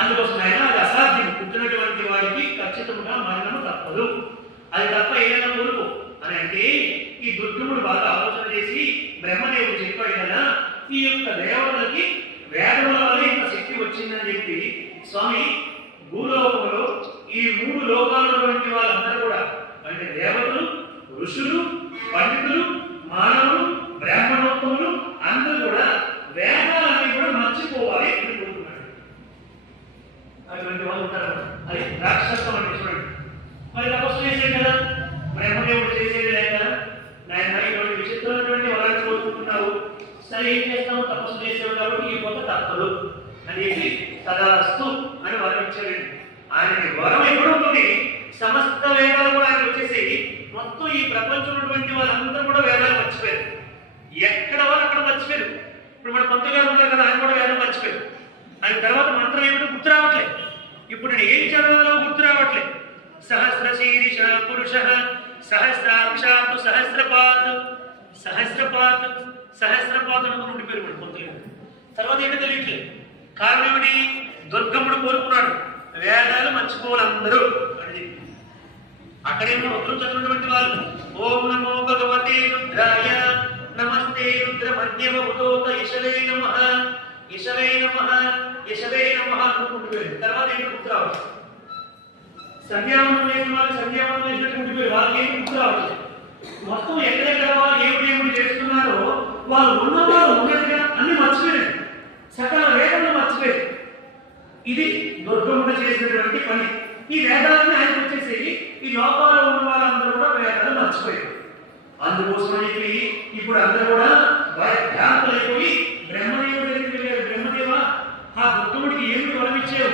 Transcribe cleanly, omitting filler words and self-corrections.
అందుకోసం ఆయన అది అసాధ్యం, పుట్టినటువంటి వాడికి ఖచ్చితంగా మరణము తప్పదు, అది తప్ప ఏదైనా కోరుకో అని అంటే ఈ దుర్గముడు బాగా ఆలోచన చేసి బ్రహ్మదేవుడు చెప్పాడు కదా, ఈ యొక్క దేవతలకి వేదముల వల్ల ఇంత శక్తి వచ్చిందని చెప్పి స్వామి భూలోకంలో ఈ 3 లోకాలటువంటి వాళ్ళందరూ కూడా అంటే దేవతలు, ఋషులు, పండితులు, మానవులు, బ్రాహ్మణోత్తములు అందరూ కూడా వేదాలన్నీ కూడా మర్చిపోవాలి అని కోరుకున్నాడు. అటువంటి వాళ్ళు ఉంటారు, అది రాక్షసం అంటే చూడండి. మరి తపస్సు చేసేది కదా, బ్రహ్మదేవుడు చేసేది లేక నాయన ఇటువంటి విచిత్రమైనటువంటి వరాలు కోరుకుంటున్నావు, సరే ఏం చేస్తాము, తపస్సు చేసేవాడు కాబట్టి ఈ కొత్త తప్పదు అనేది తదాస్తు అని వరించాడు. ఆయన వరం ఎప్పుడు ఉంటుంది, సమస్త వేదాలు కూడా ఆయన వచ్చేసి మొత్తం ఈ ప్రపంచంలో ఉన్నటువంటి వాళ్ళందరూ కూడా వేదాలు మర్చిపోయారు, ఎక్కడ వాళ్ళు అక్కడ మర్చిపోయారు. ఇప్పుడు మన పంతులు గారు ఉన్నారు కదా, ఆయన కూడా వేదం మర్చిపోయారు. ఆయన తర్వాత మంత్రం ఏమిటో గుర్తు రావట్లేదు, ఇప్పుడు నేను ఏం చదవాలో గుర్తు రావట్లేదు. సహస్ర శీర్ష పురుష సహస్రాక్షాత్ సహస్రపాత్ సహస్రపాత్ సహస్రపాత్ అనుకుని ఉండిపోయారు మన పంతులు గారు. తర్వాత ఏంటో తెలియట్లేదు, కారణం ఏమిటి, దుర్గముడు కోరుకున్నాడు వేదాలు మర్చిపోవాలి అందరూ అని చెప్పి. అక్కడేమో రుద్రం చదివినటువంటి వాళ్ళు ఓం నమో భగవతే రుద్రాయ నమస్తే రుద్ర మధ్యమభూతోత యశవే నమః యశవే నమః యశవే నమః అనుకుంటున్నారు. తర్వాత ఏంటి గుర్తు రావచ్చు, సంధ్యావందనం చేసిన వాళ్ళు సంధ్యావందనం చేసినటువంటి వాళ్ళకి ఏం గుర్తు రావచ్చు. మొత్తం ఎక్కడెక్కడ వాళ్ళు ఏమిటి చేస్తున్నారో వాళ్ళు ఉన్నవాళ్ళు ఉన్నట్టుగా అన్ని మర్చిపోయారు, సకల వేదాలను మర్చిపోయారు. ఇది దుర్గముడు చేసినటువంటి పని. ఈ వేదాలను ఆయన వచ్చేసి ఈ లోపాల్లో ఉన్న వాళ్ళందరూ కూడా వేదాలు మర్చిపోయారు. అందుకోసం చెప్పి ఇప్పుడు అందరూ కూడా భ్రాంతులైపోయి బ్రహ్మదేవుడి దగ్గరికి వెళ్ళారు. బ్రహ్మదేవ, ఆ దుర్గముడికి ఏమిటి వరమిచ్చావు